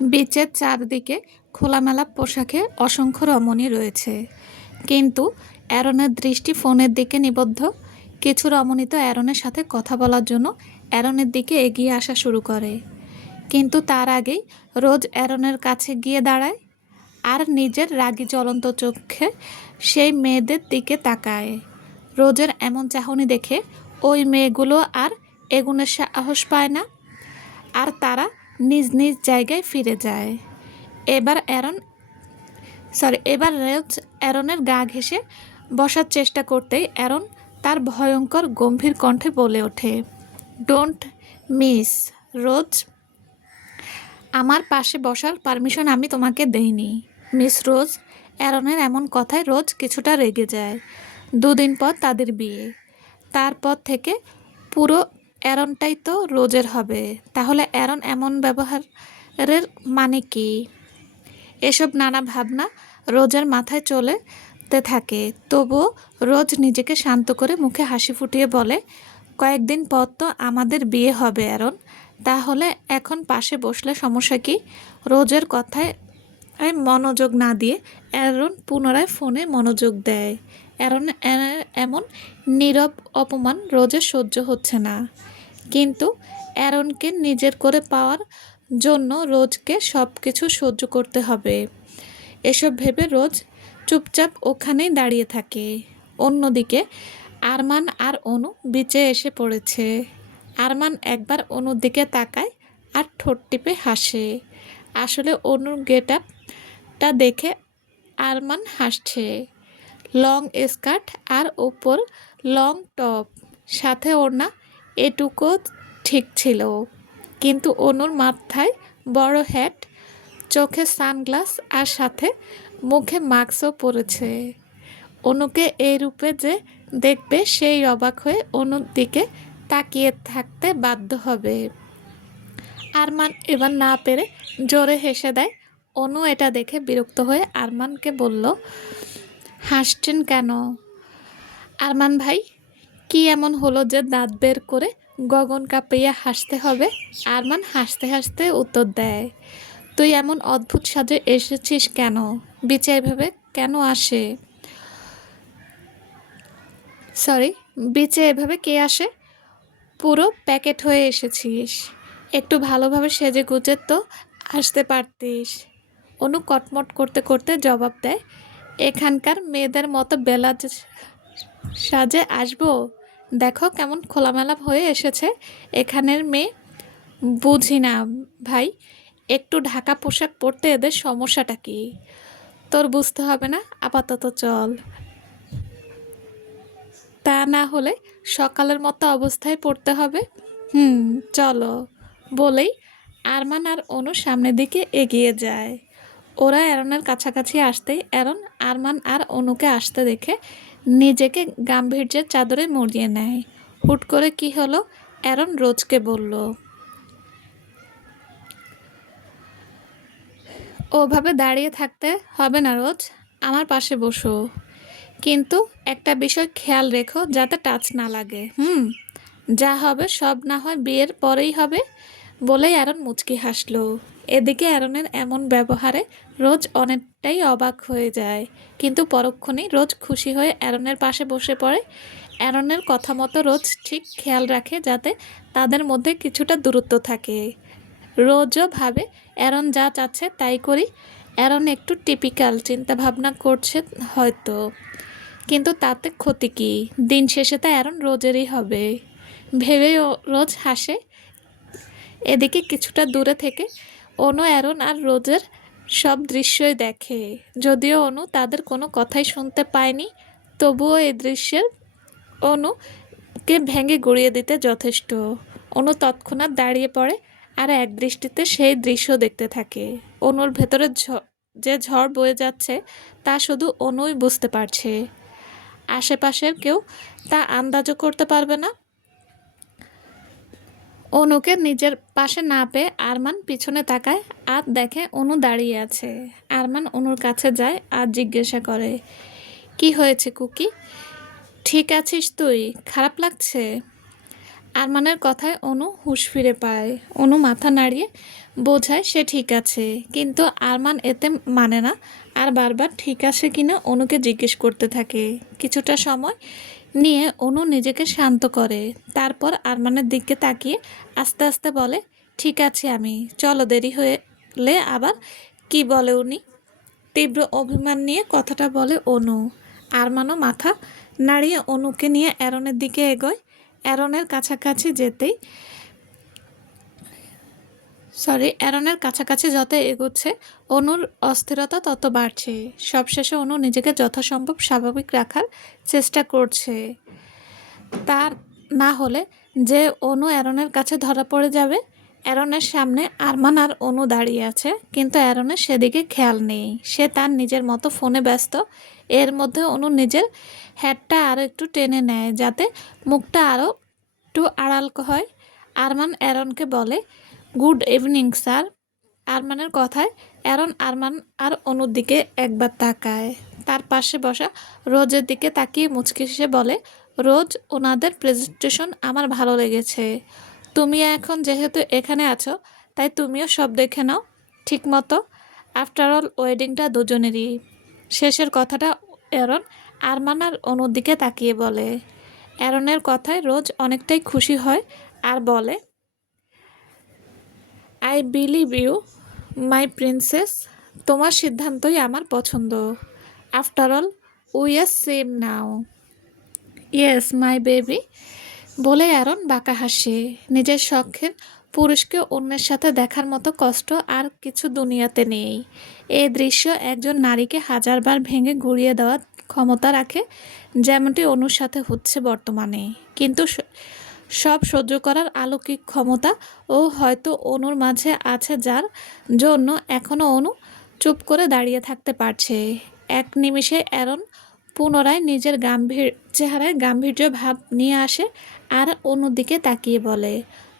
বিচের চারদিকে খোলামেলা পোশাকে অসংখ্য রমণী রয়েছে, কিন্তু অ্যারনের দৃষ্টি ফোনের দিকে নিবদ্ধ। কিছু রমণী তো অ্যারনের সাথে কথা বলার জন্য অ্যারনের দিকে এগিয়ে আসা শুরু করে, কিন্তু তার আগেই রোজ অ্যারনের কাছে গিয়ে দাঁড়ায় আর নিজের রাগী জ্বলন্ত চোখে সেই মেয়েদের দিকে তাকায়। রোজের এমন চাহনি দেখে ওই মেয়েগুলো আর এগুনের সাহস পায় না, আর তারা নিজ নিজ জায়গায় ফিরে যায়। এবার রোজ অ্যারনের গা ঘেঁষে বসার চেষ্টা করতেই অ্যারন তার ভয়ঙ্কর গম্ভীর কণ্ঠে বলে ওঠে, ডোন্ট মিস রোজ, আমার পাশে বসার পারমিশন আমি তোমাকে দেইনি। মিস রোজ। অ্যারনের এমন কথায় রোজ কিছুটা রেগে যায়। 2 দিন পর তাদের বিয়ে। তারপর থেকে পুরো অ্যারনটাই তো রোজের হবে। তাহলে অ্যারন এমন ব্যবহারের মানে কি? এসব নানা ভাবনা রোজের মাথায় চলতে থাকে। তবুও রোজ নিজেকে শান্ত করে মুখে হাসি ফুটিয়ে বলে, কয়েকদিন পর তো আমাদের বিয়ে হবে অ্যারন, তাহলে এখন পাশে বসলে সমস্যা কি? রোজের কথায় মনোযোগ না দিয়ে অ্যারন পুনরায় ফোনে মনোযোগ দেয়। এমন নীরব অপমান রোজের সহ্য হচ্ছে না, কিন্তু অ্যারনকে নিজের করে পাওয়ার জন্য রোজকে সব কিছু সহ্য করতে হবে। এসব ভেবে রোজ চুপচাপ ওখানেই দাঁড়িয়ে থাকে। অন্যদিকে আরমান আর অনু বিচে এসে পড়েছে। আরমান একবার অনুর দিকে তাকায় আর ঠোঁট টিপে হাসে। আসলে অনুর গেট আপটা দেখে আরমান হাসছে। লং স্কার্ট আর ওপর লং টপ, সাথে ওড়না, এটুকু ঠিক ছিল, কিন্তু অনুর মাথায় বড় হ্যাট, চোখে সানগ্লাস আর সাথে মুখে মাস্কও পরেছে। অনুকে এই রূপে যে দেখবে সেই অবাক হয়ে অনুর দিকে তাকিয়ে থাকতে বাধ্য হবে। আরমান এবার না পেরে জোরে হেসে দেয়। অনু এটা দেখে বিরক্ত হয়ে আরমানকে বলল, হাসছেন কেন? আরমান ভাই, কি এমন হলো যে দাঁত বের করে গগন কাঁপিয়ে হাসতে হবে? আরমান হাসতে হাসতে উত্তর দেয়, তুই এমন অদ্ভুত সাজে এসেছিস কেন? বিচে এভাবে কেন আসে? বিচে এভাবে কে আসে? পুরো প্যাকেট হয়ে এসেছিস। একটু ভালোভাবে সেজে গুজে তো আসতে পারতিস। অনু কটমট করতে করতে জবাব দেয়, এখানকার মেয়েদের মতো বেলা সাজে আসবো? দেখো কেমন খোলামেলা হয়ে এসেছে এখানের মেয়ে। বুঝি না ভাই, একটু ঢাকা পোশাক পরতে এদের সমস্যাটা কি? তোর বুঝতে হবে না, আপাতত চল, তা না হলে সকালের মতো অবস্থায় পড়তে হবে। চলো, বলেই আরমান আর অনু সামনের দিকে এগিয়ে যায়। ওরা অ্যারনের কাছাকাছি আসতেই অ্যারন আরমান আর অনুকে আসতে দেখে নিজেকে গাম্ভীর্যের চাদরে মুড়িয়ে নেয়। হুট করে কি হলো? অ্যারন রোজকে বলল, ওভাবে দাঁড়িয়ে থাকতে হবে না রোজ, আমার পাশে বসো, কিন্তু একটা বিষয় খেয়াল রেখো যাতে টাচ না লাগে। যা হবে সব না হয় বিয়ের পরেই হবে। বলেই অ্যারন মুচকি হাসলো। এদিকে অ্যারনের এমন ব্যবহারে রোজ অনেকটাই অবাক হয়ে যায়, কিন্তু পরক্ষণেই রোজ খুশি হয়ে অ্যারনের পাশে বসে পড়ে। অ্যারনের কথা মতো রোজ ঠিক খেয়াল রাখে যাতে তাদের মধ্যে কিছুটা দূরত্ব থাকে। রোজও ভাবে অ্যারন যা চাচ্ছে তাই করি। অ্যারন একটু টিপিক্যাল চিন্তাভাবনা করছে হয়তো, কিন্তু তাতে ক্ষতি কী? দিন শেষে তা অ্যারন রোজেরই হবে ভেবেই রোজ হাসে। এদিকে কিছুটা দূরে থেকে অনু অ্যারন আর রোজের সব দৃশ্যই দেখে। যদিও অনু তাদের কোনো কথাই শুনতে পায়নি, তবুও এই দৃশ্যের অনুকে ভেঙে গুঁড়িয়ে দিতে যথেষ্ট। অনু তৎক্ষণাৎ দাঁড়িয়ে পড়ে আর এক দৃষ্টিতে সেই দৃশ্য দেখতে থাকে। অনুর ভেতরে যে ঝড় বয়ে যাচ্ছে তা শুধু অনুই বুঝতে পারছে, আশেপাশের কেউ তা আন্দাজও করতে পারবে না। অনুকে নিজের পাশে না পেয়ে আরমান পিছনে তাকায় আর দেখে অনু দাঁড়িয়ে আছে। আরমান অনুর কাছে যায় আর জিজ্ঞাসা করে, কি হয়েছে কুকি? ঠিক আছিস তুই? খারাপ লাগছে? আরমানের কথায় অনু হুঁশ ফিরে পায়। অনু মাথা নাড়িয়ে বোঝায় সে ঠিক আছে, কিন্তু আরমান এতে মানে না আর বারবার ঠিক আছে কিনা অনুকে জিজ্ঞেস করতে থাকে। কিছুটা সময় নিয়ে অনু নিজেকে শান্ত করে, তারপর আরমানের দিকে তাকিয়ে আস্তে আস্তে বলে, ঠিক আছে আমি, চলো, দেরি হলে আবার কি বলে উনি। তীব্র অভিমান নিয়ে কথাটা বলে অনু। আরমানও মাথা নাড়িয়ে অনুকে নিয়ে অ্যারনের দিকে এগোয়। অ্যারনের কাছাকাছি যেতেই অ্যারনের কাছাকাছি যত এগোচ্ছে অনুর অস্থিরতা তত বাড়ছে। সবশেষে অনু নিজেকে যথাসম্ভব স্বাভাবিক রাখার চেষ্টা করছে। তার না হলে যে অনু অ্যারনের কাছে ধরা পড়ে যাবে। অ্যারনের সামনে আরমান আর অনু দাঁড়িয়ে আছে, কিন্তু অ্যারনের সেদিকে খেয়াল নেই। সে তার নিজের মতো ফোনে ব্যস্ত। এর মধ্যে অনু নিজের হ্যাটটা আরও একটু টেনে নেয় যাতে মুখটা আরও একটু আড়াল হয়। আরমান অ্যারনকে বলে, গুড ইভিনিং স্যার। আরমানের কথায় আরমান আর অনুর দিকে একবার তাকায়। তার পাশে বসা রোজের দিকে তাকিয়ে মুচকি হেসে বলে, রোজ, ওনাদের প্রেজেন্টেশন আমার ভালো লেগেছে। তুমি এখন যেহেতু এখানে আছো, তাই তুমিও সব দেখে নাও ঠিক মতো। আফটার অল ওয়েডিংটা দুজনেরই। শেষের কথাটা অ্যারন আরমান আর অনুর দিকে তাকিয়ে বলে। অ্যারনের কথায় রোজ অনেকটাই খুশি হয় আর বলে, I believe you my princess. তোমার সিদ্ধান্তই আমার পছন্দ। After all we are same now. Yes my baby. বলে অ্যারন বাঁকা হাসে। নিজের শখের পুরুষকে অন্যের সাথে দেখার মতো কষ্ট আর কিছু দুনিয়াতে নেই। এই দৃশ্য একজন নারীকে হাজারবার ভেঙে গুঁড়িয়ে দেওয়ার ক্ষমতা রাখে, যেমনটি অনুর সাথে হচ্ছে বর্তমানে। কিন্তু সব সহ্য করার অলৌকিক ক্ষমতা ও হয়তো অনুর মাঝে আছে, যার জন্য এখনও অনু চুপ করে দাঁড়িয়ে থাকতে পারছে। এক নিমিষে অ্যারন পুনরায় নিজের চেহারায় গাম্ভীর্য ভাব নিয়ে আসে আর অনুর দিকে তাকিয়ে বলে,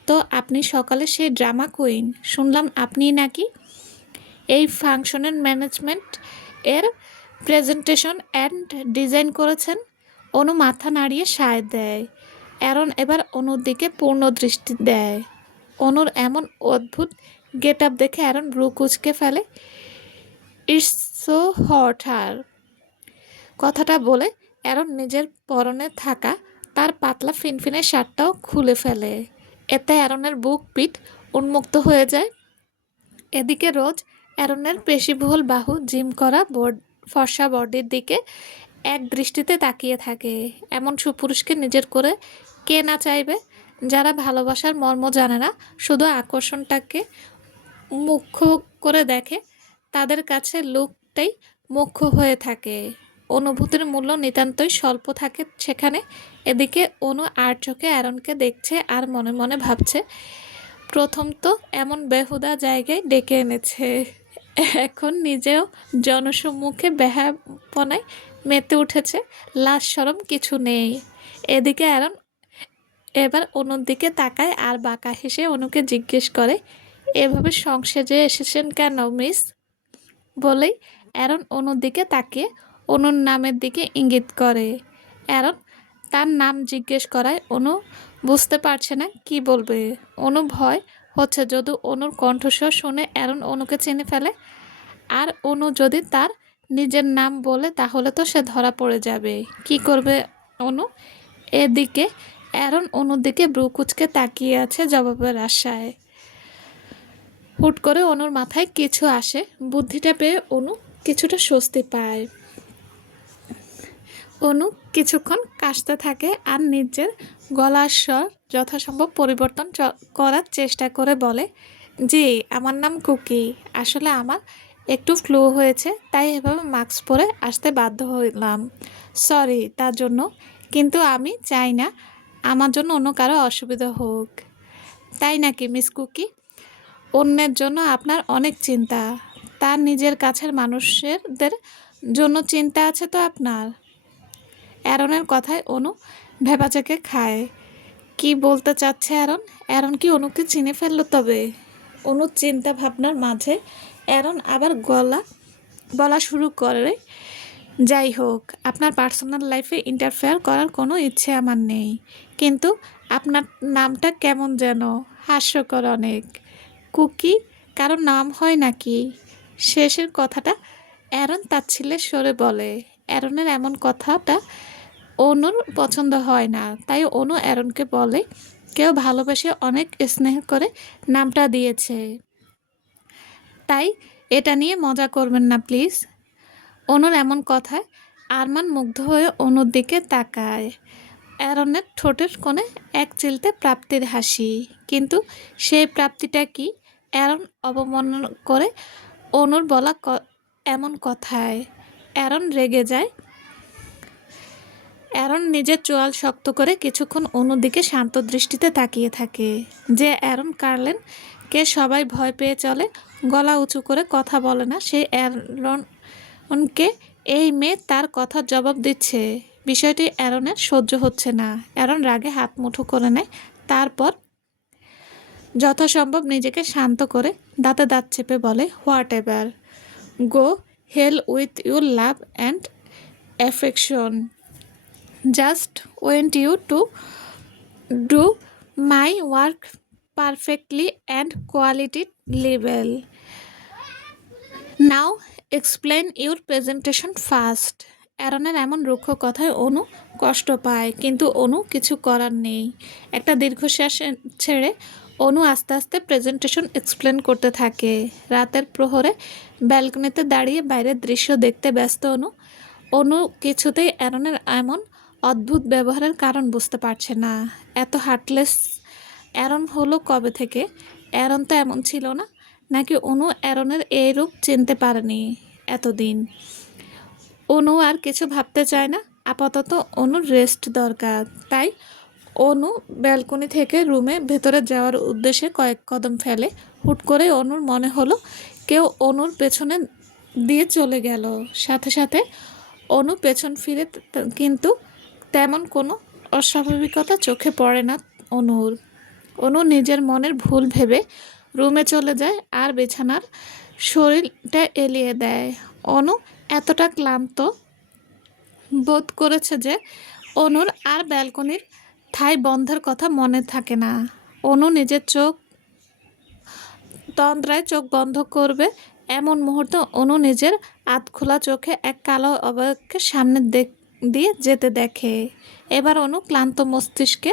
তো আপনি সকালে সেই ড্রামা কুইন, শুনলাম আপনি নাকি এই ফাংশনের ম্যানেজমেন্ট এর প্রেজেন্টেশন অ্যান্ড ডিজাইন করেছেন। অনু মাথা নাড়িয়ে সায় দেয়। অ্যারন এবার অনুর দিকে পূর্ণ দৃষ্টি দেয়। অনুর এমন অদ্ভুত গেট আপ দেখে অ্যারন ব্রু কুঁচকে ফেলে। ইটস সো হট হার। কথাটা বলে অ্যারন নিজের পরনে থাকা তার পাতলা ফিনফিনে শার্টটাও খুলে ফেলে। এতে অ্যারনের বুক পিঠ উন্মুক্ত হয়ে যায়। এদিকে রোজ অ্যারনের পেশিবহুল বাহু, জিম করা ফর্সা বডির দিকে এক দৃষ্টিতে তাকিয়ে থাকে। এমন সুপুরুষকে নিজের করে কে না চাইবে? যারা ভালোবাসার মর্ম জানে না, শুধু আকর্ষণটাকে মুখ্য করে দেখে, তাদের কাছে লুকটাই মুখ্য হয়ে থাকে। অনুভূতির মূল্য নিতান্তই স্বল্প থাকে সেখানে। এদিকে অনু আর চোখে অ্যারনকে দেখছে আর মনে মনে ভাবছে, প্রথম তো এমন বেহুদা জায়গায় ডেকে এনেছে, এখন নিজেও জনসম্মুখে বেহাপনায় মেতে উঠেছে। লাজ শরম কিছু নেই। এদিকে অ্যারন এবার অনুর দিকে তাকায় আর বাঁকা হেসে অনুকে জিজ্ঞেস করে, এভাবে সংসেজে এসেছেন কেন মিস? বলেই অ্যারন অনুর দিকে তাকিয়ে অনুর নামের দিকে ইঙ্গিত করে। অ্যারন তার নাম জিজ্ঞেস করায় অনু বুঝতে পারছে না কি বলবে। অনু ভয় হচ্ছে যদি অনুর কণ্ঠস্বর শুনে অ্যারন অনুকে চিনে ফেলে, আর অনু যদি তার নিজের নাম বলে তাহলে তো সে ধরা পড়ে যাবে। কি করবে অনু? এদিকে অ্যারন অনুর দিকে ব্রু কুচকে তাকিয়ে আছে জবাবের আশায়। হুট করে অনুর মাথায় কিছু আসে। বুদ্ধিটা পেয়ে অনু কিছুটা স্বস্তি পায়। অনু কিছুক্ষণ কাশতে থাকে আর নিজের গলার স্বর যথাসম্ভব পরিবর্তন করার চেষ্টা করে বলে, জি, আমার নাম কুকি। আসলে আমার একটু ফ্লু হয়েছে, তাই এভাবে মাস্ক পরে আসতে বাধ্য হলাম। সরি তার জন্য, কিন্তু আমি চাই না আমার জন্য অন্য কারো অসুবিধা হোক। তাই নাকি মিস কুকি? অন্যের জন্য আপনার অনেক চিন্তা, তার নিজের কাছের মানুষদের জন্য চিন্তা আছে তো আপনার? অ্যারনের কথায় অনু ভেবাচেকে খায়। কি বলতে চাচ্ছে অ্যারন? অ্যারন কি অনুকে চিনে ফেললো তবে? অনুর চিন্তা ভাবনার মাঝে অ্যারন আবার বলা শুরু করে, যাই হোক, আপনার পার্সোনাল লাইফে ইন্টারফেয়ার করার কোনো ইচ্ছে আমার নেই, কিন্তু আপনার নামটা কেমন যেন, হাস্যকর অনেক। কুকি কারো নাম হয় নাকি? শেষের কথাটা অ্যারন তাচ্ছিল্যের স্বরে বলে। অ্যারনের এমন কথাটা অনুর পছন্দ হয় না, তাই অনু অ্যারনকে বলে কেউ ভালোবেসে অনেক স্নেহ করে নামটা দিয়েছে, তাই এটা নিয়ে মজা করবেন না প্লিজ। অনুর এমন কথায় আরমান মুগ্ধ হয়ে অনুর দিকে তাকায়। অ্যারনের ঠোঁটের কোণে এক চিলতে প্রাপ্তির হাসি, কিন্তু সেই প্রাপ্তিটা কি অ্যারন অবমাননা করে অনুর বলা এমন কথায়। অ্যারন রেগে যায়। অ্যারন নিজের চোয়াল শক্ত করে কিছুক্ষণ অনুর দিকে শান্ত দৃষ্টিতে তাকিয়ে থাকে। যে অ্যারন কার্লেন কে সবাই ভয় পেয়ে চলে, গলা উঁচু করে কথা বলে না, সেই অ্যারনকে এই মেয়ে তার কথার জবাব দিচ্ছে। বিষয়টি অ্যারনের সহ্য হচ্ছে না। অ্যারন রাগে হাত মুঠো করে নেয়, তারপর যথাসম্ভব নিজেকে শান্ত করে দাঁতে দাঁত চেপে বলে, whatever, go hell with your love and affection, just want you to do my work perfectly and quality level. Now explain your presentation first. অ্যারনের এমন রুক্ষ কথায় অনু কষ্ট পায়, কিন্তু অনু কিছু করার নেই। একটা দীর্ঘশ্বাস ছেড়ে অনু আস্তে আস্তে প্রেজেন্টেশন এক্সপ্লেন করতে থাকে। রাতের প্রহরে ব্যালকনিতে দাঁড়িয়ে বাইরের দৃশ্য দেখতে ব্যস্ত অনু। অনু কিছুতেই অ্যারনের এমন অদ্ভুত ব্যবহারের কারণ বুঝতে পারছে না। এত হার্টলেস অ্যারন হলো কবে থেকে? অ্যারন তো এমন ছিল না। নাকি অনু অ্যারনের এই রূপ চিনতে পারেনি এতদিন? অনু আর কিছু ভাবতে চায় না। আপাতত অনুর রেস্ট দরকার। তাই অনু ব্যালকনি থেকে রুমে ভেতরে যাওয়ার উদ্দেশ্যে কয়েক কদম ফেলে। হুট করে অনুর মনে হলো কেউ অনুর পেছনে দিয়ে চলে গেল। সাথে সাথে অনু পেছন ফিরে, কিন্তু তেমন কোনো অস্বাভাবিকতা চোখে পড়ে না অনুর। অনু নিজের মনের ভুল ভেবে রুমে চলে যায় আর বিছানার শরীরটা এলিয়ে দেয়। অনু এতটা ক্লান্ত বোধ করেছে যে অনুর আর ব্যালকনির ঠাই বন্ধের কথা মনে থাকে না। অনু নিজের তন্দ্রায় চোখ বন্ধ করবে এমন মুহূর্তে অনু নিজের আধখোলা চোখে এক কালো অবয়বকে সামনে দিয়ে যেতে দেখে। এবার অনু ক্লান্ত মস্তিষ্কে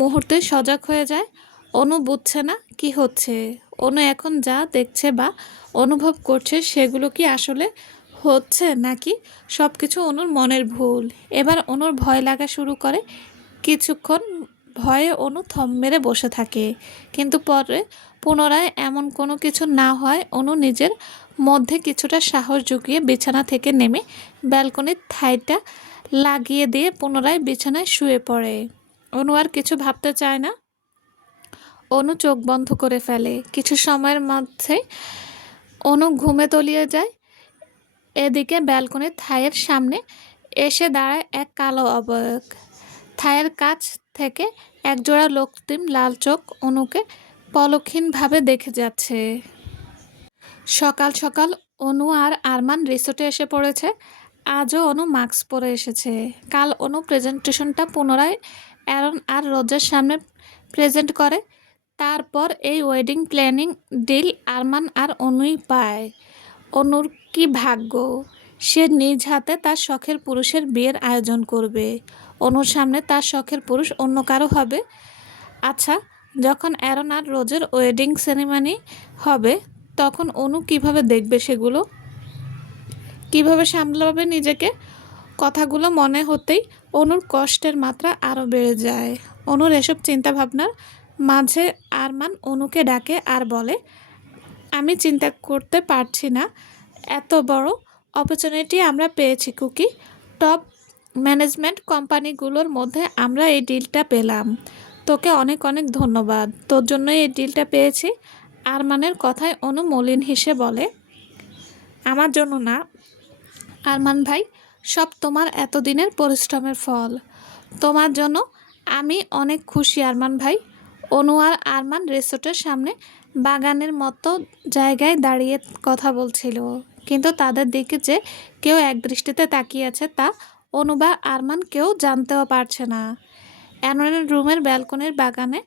মুহূর্তে সজাগ হয়ে যায়। অনু বুঝছে না কি হচ্ছে। অনু এখন যা দেখছে বা অনুভব করছে সেগুলো কি আসলে হচ্ছে, নাকি সব কিছু অনুর মনের ভুল? এবার অনুর ভয় লাগা শুরু করে। কিছুক্ষণ ভয়ে অনু থম মেরে বসে থাকে, কিন্তু পরে পুনরায় এমন কোনো কিছু না হয় অনু নিজের মধ্যে কিছুটা সাহস জুগিয়ে বিছানা থেকে নেমে ব্যালকনির থাইটা লাগিয়ে দিয়ে পুনরায় বিছানায় শুয়ে পড়ে। অনু আর কিছু ভাবতে চায় না। অনু চোখ বন্ধ করে ফেলে। কিছু সময়ের মধ্যে অনু ঘুমে তলিয়ে যায়। এদিকে ব্যালকনির থাইয়ের সামনে এসে দাঁড়ায় এক কালো অবয়ব। থাইয়ের কাছ থেকে একজোড়া রক্তিম লাল চোখ অনুকে পলকহীনভাবে দেখে যাচ্ছে। সকাল সকাল অনু আর আরমান রিসোর্টে এসে পড়েছে। আজও অনু মাস্ক পরে এসেছে। কাল অনু প্রেজেন্টেশনটা পুনরায় অ্যারন আর রোজের সামনে প্রেজেন্ট করে। তারপর এই ওয়েডিং প্ল্যানিং ডিল আরমান আর অনুই পায়। অনুর কি ভাগ্য! সে নিজ হাতে তার শখের পুরুষের বিয়ের আয়োজন করবে। অনুর সামনে তার শখের পুরুষ অন্য কারো হবে। আচ্ছা, যখন অ্যারন আর রোজের ওয়েডিং সেরিমনি হবে তখন অনু কিভাবে দেখবে সেগুলো? কিভাবে সামলাবে নিজেকে? কথাগুলো মনে হতেই অনুর কষ্টের মাত্রা আরও বেড়ে যায়। অনুর এসব চিন্তাভাবনার মাঝে আরমান অনুকে ডাকে আর বলে, আমি চিন্তা করতে পারছি না, এত বড় অপরচুনিটি আমরা পেয়েছি কুকি। টপ ম্যানেজমেন্ট কোম্পানিগুলোর মধ্যে আমরা এই ডিলটা পেলাম। তোকে অনেক অনেক ধন্যবাদ, তোর জন্যই এই ডিলটা পেয়েছি। আরমানের কথায় অনু মলিন হেসে বলে, আমার জন্য না আরমান ভাই, সব তোমার এতদিনের পরিশ্রমের ফল। তোমার জন্য আমি অনেক খুশি আরমান ভাই। অনু আর আরমান রিসোর্টের সামনে বাগানের মতো জায়গায় দাঁড়িয়ে কথা বলছিল, কিন্তু তাদের দিকে যে কেউ এক দৃষ্টিতে তাকিয়ে আছে তা অনু বা আরমান কেউ জানতেও পারছে না। অ্যারনের রুমের ব্যালকনির বাগানে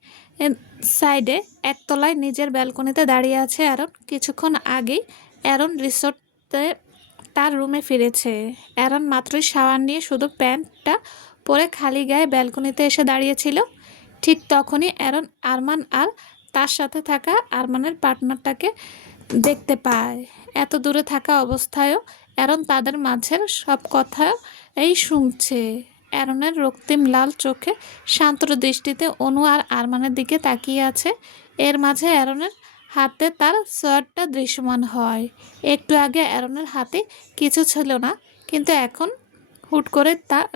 সাইডে একতলায় নিজের ব্যালকনিতে দাঁড়িয়ে আছে অ্যারন। কিছুক্ষণ আগেই অ্যারন রিসোর্টে তার রুমে ফিরেছে। অ্যারন মাত্রই শাওয়ার নিয়ে শুধু প্যান্টটা পরে খালি গায়ে ব্যালকনিতে এসে দাঁড়িয়েছিল। ঠিক তখনই অ্যারন আরমান আর তার সাথে থাকা আরমানের পার্টনারটাকে দেখতে পায়। এত দূরে থাকা অবস্থায়ও অ্যারন তাদের মাঝের সব কথা এই শুনছে। অ্যারনের রক্তিম লাল চোখে শান্ত দৃষ্টিতে অনু আর আরমানের দিকে তাকিয়ে আছে। এর মাঝে অ্যারনের হাতে তার সোয়ার্ডটা দৃশ্যমান হয়। একটু আগে অ্যারনের হাতে কিছু ছিল না, কিন্তু এখন হুট করে তার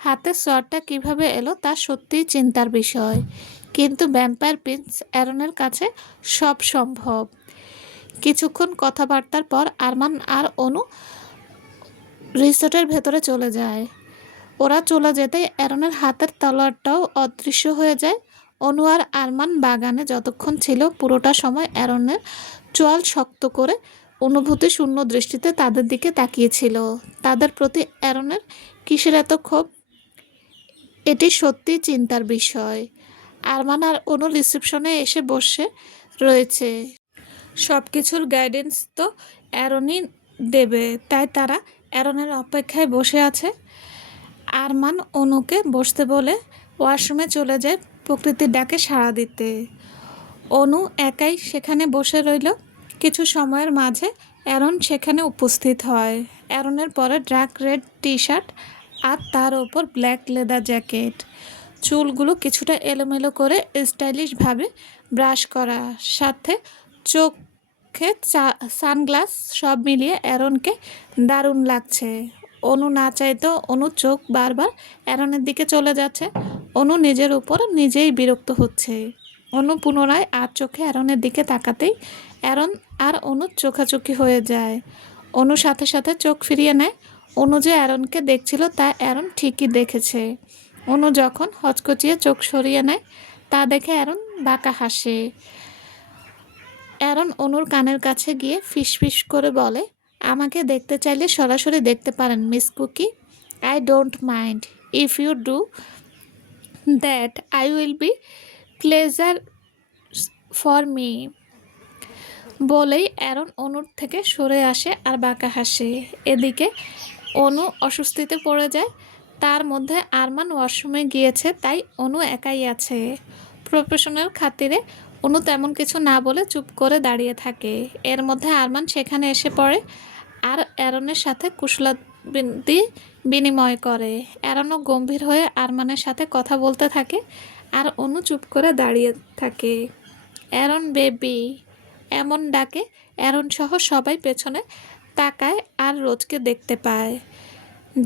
হাতে সোয়ার্ডটা কিভাবে এলো তা সত্যিই চিন্তার বিষয়। কিন্তু ভ্যাম্পায়ার প্রিন্স অ্যারনের কাছে সব সম্ভব। কিছুক্ষণ কথাবার্তার পর আরমান আর অনু রিসোর্টের ভেতরে চলে যায়। ওরা চলে যেতেই অ্যারনের হাতের তলোয়ারটাও অদৃশ্য হয়ে যায়। অনু আর আরমান বাগানে যতক্ষণ ছিল পুরোটা সময় অ্যারনের চোয়াল শক্ত করে অনুভূতি শূন্য দৃষ্টিতে তাদের দিকে তাকিয়েছিল। তাদের প্রতি অ্যারনের কিসের এত ক্ষোভ, এটি সত্যি চিন্তার বিষয়। আরমান আর অনু রিসেপশনে এসে বসে রয়েছে। সব কিছুর গাইডেন্স তো অ্যারনই দেবে, তাই তারা অ্যারনের অপেক্ষায় বসে আছে। আরমান অনুকে বসতে বলে ওয়াশরুমে চলে যায় প্রকৃতির ডাকে সাড়া দিতে। অনু একাই সেখানে বসে রইল। কিছু সময়ের মাঝে অ্যারন সেখানে উপস্থিত হয়। অ্যারনের পরে ডার্ক রেড টি শার্ট আর তার ওপর ব্ল্যাক লেদার জ্যাকেট। চুলগুলো কিছুটা এলোমেলো করে স্টাইলিশভাবে ব্রাশ করা, সাথে চোখে সানগ্লাস, সব মিলিয়ে অ্যারনকে দারুণ লাগছে। অনু না চাইতেও অনুর চোখ বারবার অ্যারনের দিকে চলে যাচ্ছে। অনু নিজের উপর নিজেই বিরক্ত হচ্ছে। অনু পুনরায় আর চোখে অ্যারনের দিকে তাকাতেই অ্যারন আর অনু চোখাচোখি হয়ে যায়। অনু সাথে সাথে চোখ ফিরিয়ে নেয়। অনু যে অ্যারনকে দেখছিল তা অ্যারন ঠিকই দেখেছে। অনু যখন হচকচিয়ে চোখ সরিয়ে নেয় তা দেখে অ্যারন বাঁকা হাসে। অ্যারন অনুর কানের কাছে গিয়ে ফিসফিস করে বলে, আমাকে দেখতে চাইলে সরাসরি দেখতে পারেন miss Cookie. I don't mind if you do that, I will be pleasure for me. বলেই অ্যারন অনুর থেকে সরে আসে আর বাঁকা হাসে। এদিকে অনু অস্বস্তিতে পড়ে যায়। তার মধ্যে আরমান ওয়াশরুমে গিয়েছে, তাই অনু একাই আছে। প্রফেশনাল খাতিরে অনু তেমন কিছু না বলে চুপ করে দাঁড়িয়ে থাকে। এর মধ্যে আরমান সেখানে এসে পড়ে আর অ্যারনের সাথে কুশলাদি বিনিময় করে। অ্যারনও গম্ভীর হয়ে আরমানের সাথে কথা বলতে থাকে আর অনু চুপ করে দাঁড়িয়ে থাকে। অ্যারন বেবি এমন ডাকে। অ্যারন সহ সবাই পেছনে তাকায় আর রোজকে দেখতে পায়।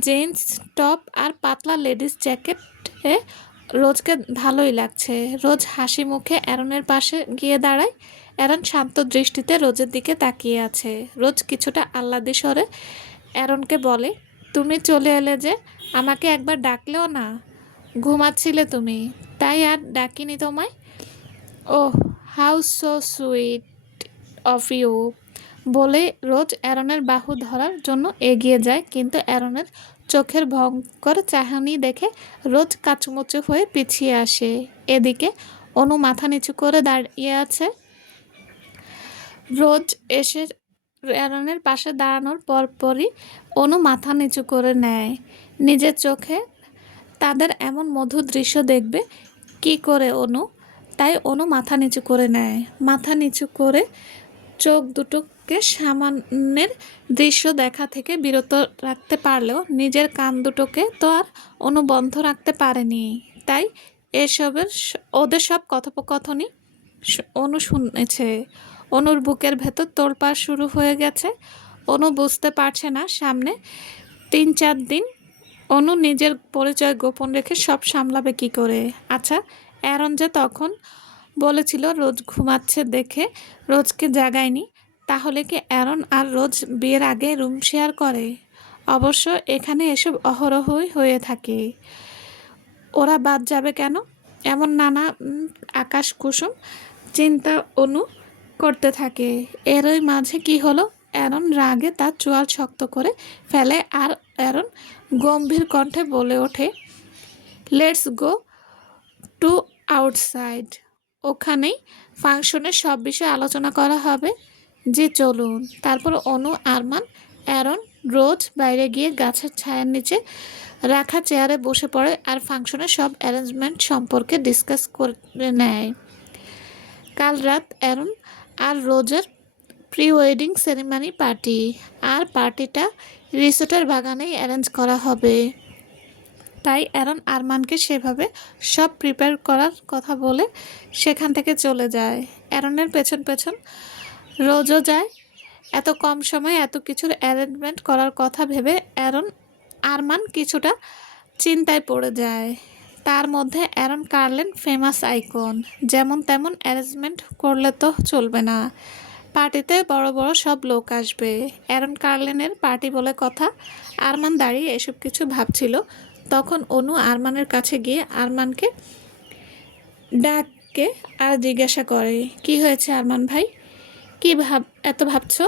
জিন্স টপ আর পাতলা লেডিস জ্যাকেটে রোজকে ভালোই লাগছে। রোজ হাসি মুখে অ্যারনের পাশে গিয়ে দাঁড়ায়। অ্যারন শান্ত দৃষ্টিতে রোজের দিকে তাকিয়ে আছে। রোজ কিছুটা আহ্লাদি স্বরে অ্যারনকে বলে, তুমি চলে এলে যে, আমাকে একবার ডাকলেও না। ঘুমাচ্ছিলে তুমি, তাই আর ডাকিনি তোমায়। Oh, how so sweet of you. বলে রোজ অ্যারনের বাহু ধরার জন্য এগিয়ে যায়, কিন্তু অ্যারনের চোখের ভয়ঙ্কর চাহনি দেখে রোজ কাচুমুচু হয়ে পিছিয়ে আসে। এদিকে অনু মাথা নিচু করে দাঁড়িয়ে আছে। রোজ এসে অ্যারনের পাশে দাঁড়ানোর পরপরই অনু মাথা নিচু করে নেয়। নিজের চোখে তাদের এমন মধুর দৃশ্য দেখবে কি করে অনু, তাই অনু মাথা নিচু করে নেয়। মাথা নিচু করে চোখ দুটোকে সামনের দৃশ্য দেখা থেকে বিরত রাখতে পারলেও নিজের কান দুটোকে তো আর অনু বন্ধ রাখতে পারেনি। তাই ওদের সব কথোপকথনই অনু শুনেছে। অনুর বুকের ভেতর তোড়পাড় শুরু হয়ে গেছে। অনু বুঝতে পারছে না সামনে 3-4 দিন অনু নিজের পরিচয় গোপন রেখে সব সামলাবে কি করে। আচ্ছা, অ্যারন যে তখন বলেছিল রোজ ঘুমাচ্ছে দেখে রোজকে জাগায়নি, তাহলে কি অ্যারন আর রোজ বিয়ের আগে রুম শেয়ার করে? অবশ্য এখানে এসব অহরহই হয়ে থাকে, ওরা বাদ যাবে কেন? এমন নানা আকাশ কুসুম চিন্তা অনু করতে থাকে। এরই মাঝে কি হলো, অ্যারন রাগে তার চোয়াল শক্ত করে ফেলে আর অ্যারন গম্ভীর কণ্ঠে বলে ওঠে, লেটস গো টু আউটসাইড। ওখানেই ফাংশনের সব বিষয়ে আলোচনা করা হবে। যে চলুন। তারপর অনু, আরমান, অ্যারন, রোজ বাইরে গিয়ে গাছের ছায়ার নিচে রাখা চেয়ারে বসে পড়ে আর ফাংশনের সব অ্যারেঞ্জমেন্ট সম্পর্কে ডিসকাস করে নেয়। কাল রাত অ্যারন আর রোজের প্রি ওয়েডিং সেরিমনি পার্টি, আর পার্টিটা রিসোর্টের বাগানেই অ্যারেঞ্জ করা হবে। তাই অ্যারন আরমানকে সেভাবে সব প্রিপেয়ার করার কথা বলে সেখান থেকে চলে যায়। অ্যারনের পেছন পেছন রোজও যায়। এত কম সময়ে এত কিছুর অ্যারেঞ্জমেন্ট করার কথা ভেবে আরমান কিছুটা চিন্তায় পড়ে যায়। তার মধ্যে অ্যারন কার্লেন ফেমাস আইকন, যেমন তেমন অ্যারেঞ্জমেন্ট করলে তো চলবে না। পার্টিতে বড় বড় সব লোক আসবে। অ্যারন কার্লেনের পার্টি বলে কথা। আরমান দাঁড়িয়ে এসব কিছু ভাবছিল। তখন অনু আরমানের কাছে গিয়ে আরমানকে ডাকে আর জিজ্ঞাসা করে, কি হয়েছে আরমান ভাই? কি এত ভাবছো?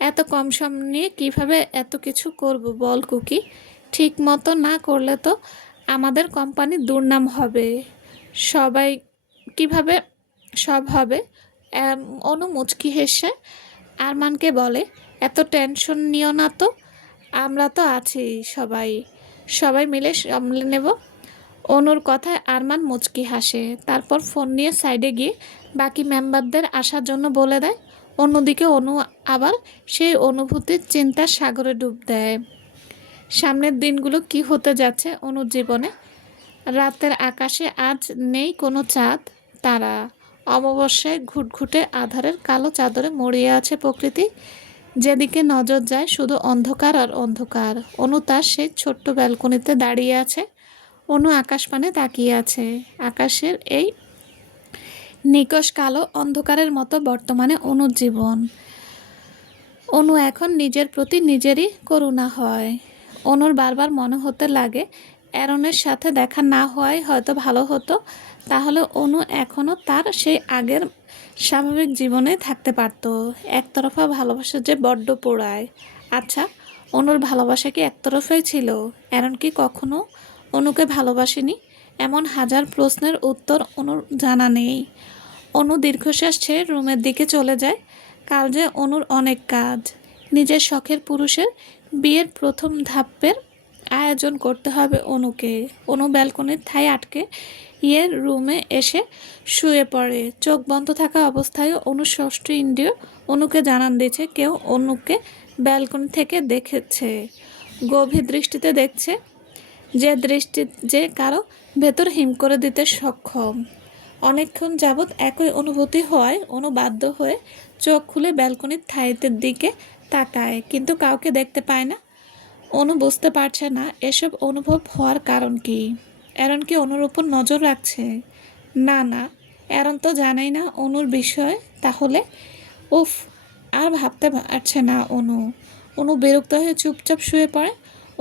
এত কম সময় নিয়ে কীভাবে এত কিছু করব বল কুকি? ঠিক মতো না করলে তো আমাদের কোম্পানির দুর্নাম হবে। সবাই কিভাবে সব হবে? অনু মুচকি হেসে আরমানকে বলে, এত টেনশন নিও না তো, আমরা তো আছি, সবাই সবাই মিলে সামলে নেব। অনুর কথায় আরমান মুচকি হাসে। তারপর ফোন নিয়ে সাইডে গিয়ে বাকি মেম্বারদের আসার জন্য বলে দেয়। অন্যদিকে অনু আবার সেই অনুভূতির চিন্তার সাগরে ডুব দেয়। সামনের দিনগুলো কি হতে যাচ্ছে অনুর জীবনে। রাতের আকাশে আজ নেই কোনো চাঁদ তারা। অমাবস্যায় ঘুটঘুটে আধারের কালো চাদরে মরিয়ে আছে প্রকৃতি। যেদিকে নজর যায় শুধু অন্ধকার আর অন্ধকার। অনু তার সেই ছোট্ট ব্যালকনিতে দাঁড়িয়ে আছে। অনু আকাশ পানে তাকিয়ে আছে। আকাশের এই নিকষ কালো অন্ধকারের মতো বর্তমানে অনুর জীবন। অনু এখন নিজের প্রতি নিজেরই করুণা হয়। অনুর বারবার মনে হতে লাগে অ্যারনের সাথে দেখা না হওয়াই হয়তো ভালো হতো। তাহলে অনু এখনও তার সেই আগের স্বাভাবিক জীবনে থাকতে পারত। একতরফা ভালোবাসা যে বড্ড পোড়ায়। আচ্ছা, অনুর ভালোবাসা কি একতরফাই ছিল? অ্যারন কি কখনো অনুকে ভালোবাসেনি? এমন হাজার প্রশ্নের উত্তর অনুর জানা নেই। অনু দীর্ঘশ্বাস ছেড়ে রুমের দিকে চলে যায়। কাল যে অনুর অনেক কাজ। নিজের শখের পুরুষের বিয়ের প্রথম ধাপের আয়োজন করতে হবে অনুকে। অনু ব্যালকনির ঠায় আটকে রুমে এসে শুয়ে পড়ে। চোখ বন্ধ থাকা অবস্থায় অনু ষষ্ঠ ইন্দ্রিয় অনুকে জানান দিয়েছে কেউ অনুকে ব্যালকনি থেকে দেখেছে। গভীর দৃষ্টিতে দেখছে, যে দৃষ্টি যে কারো ভেতর হিম করে দিতে সক্ষম। অনেকক্ষণ যাবৎ একই অনুভূতি হওয়ায় অনু বাধ্য হয়ে চোখ খুলে ব্যালকনির ঠাইতের দিকে তাকায়, কিন্তু কাউকে দেখতে পায় না। অনু বুঝতে পারছে না এসব অনুভব হওয়ার কারণ কি। অ্যারন কি অনুর উপর নজর রাখছে? না না, অ্যারন তো জানেই না অনুর বিষয়। তাহলে উফ, আর ভাবতে পারছে না অনু। অনু বিরক্ত হয়ে চুপচাপ শুয়ে পড়ে।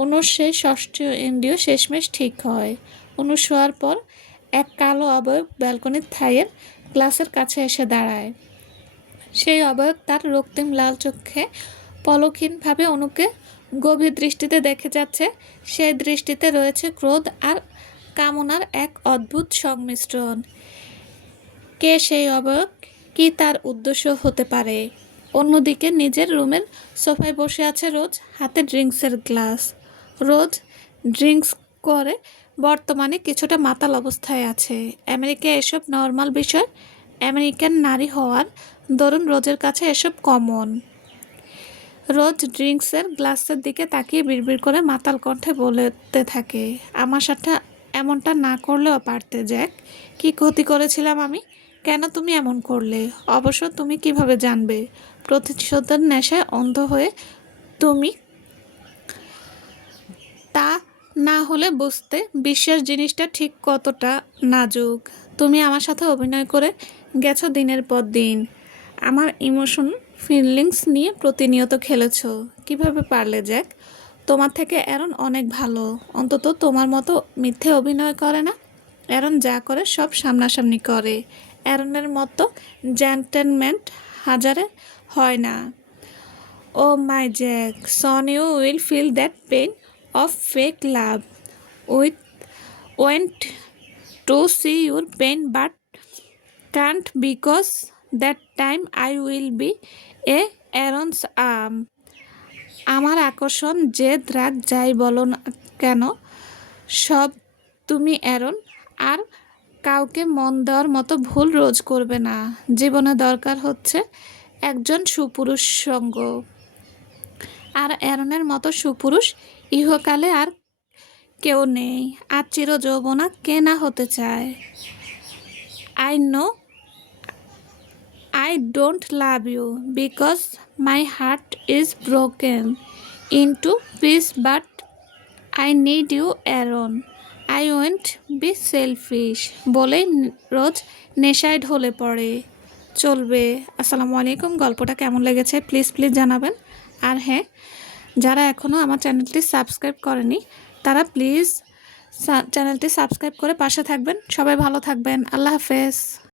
অনুর সেই ষষ্ঠ ইন্দ্রিয় শেষমেশ ঠিক হয়। অনু শোয়ার পর এক কালো অবয়ব ব্যালকনির থাইয়ের গ্লাসের কাছে এসে দাঁড়ায়। সেই অবয়ব তার রক্তিম লাল চোখে পলকহীনভাবে অনুকে গভীর দৃষ্টিতে দেখে যাচ্ছে। সেই দৃষ্টিতে রয়েছে ক্রোধ আর কামনার এক অদ্ভুত সংমিশ্রণ। কে সেই অবয়ব? কি তার উদ্দেশ্য হতে পারে? অন্যদিকে নিজের রুমের সোফায় বসে আছে রোজ, হাতে ড্রিঙ্কসের গ্লাস। রোজ ড্রিঙ্কস করে বর্তমানে কিছুটা মাতাল অবস্থায় আছে। আমেরিকায় এসব নর্মাল বিষয়। আমেরিকান নারী হওয়ার দরুন রোজের কাছে এসব কমন। রোজ ড্রিঙ্কসের গ্লাসের দিকে তাকিয়ে বিড়বিড় করে মাতাল কণ্ঠে বলতে থাকে, আমার সাথে এমনটা না করলেও পারতে জ্যাক। কি ক্ষতি করেছিলাম আমি? কেন তুমি এমন করলে? অবশ্য তুমি কিভাবে জানবে? প্রতিশোধের নেশায় অন্ধ হয়ে তুমি তা না হলে বুঝতে বিশ্বাস জিনিসটা ঠিক কতটা নাজুক। তুমি আমার সাথে অভিনয় করে গেছো দিনের পর দিন। আমার ইমোশন ফিলিংস নিয়ে প্রতিনিয়ত খেলেছো। কিভাবে পারলে জ্যাক? তোমার থেকে অ্যারন অনেক ভালো। অন্তত তোমার মতো মিথ্যে অভিনয় করে না। অ্যারন যা করে সব সামনাসামনি করে। অ্যারনের মতো জেন্টলম্যান হাজারে হয় না। Oh my Jack, son you will feel that pain of fake love with went to see your pain but can't because that time I will be a Aaron's arm. আমার আকর্ষণ জেদ রাগ যাই বলো না কেন সব তুমি অ্যারন। আর কাউকে মন দেওয়ার মতো ভুল রোজ করবে না। জীবনে দরকার হচ্ছে একজন সুপুরুষ সঙ্গ, আর অ্যারনের মতো সুপুরুষ ইহকালে আর কেউ নেই। আর চিরযৌবনা কে না হতে চায়। I know I don't love you because my heart is broken into pieces, but I need you, Aaron. I won't be selfish. বলে রোজ নেশায় ঢলে পড়ে। চলবে। আসসালামু আলাইকুম। গল্পটা কেমন লেগেছে প্লিজ জানাবেন। আর হ্যাঁ, যারা এখনও আমার চ্যানেলটি সাবস্ক্রাইব করেনি তারা প্লিজ চ্যানেলটি সাবস্ক্রাইব করে পাশে থাকবেন। সবাই ভালো থাকবেন। আল্লাহ হাফেজ।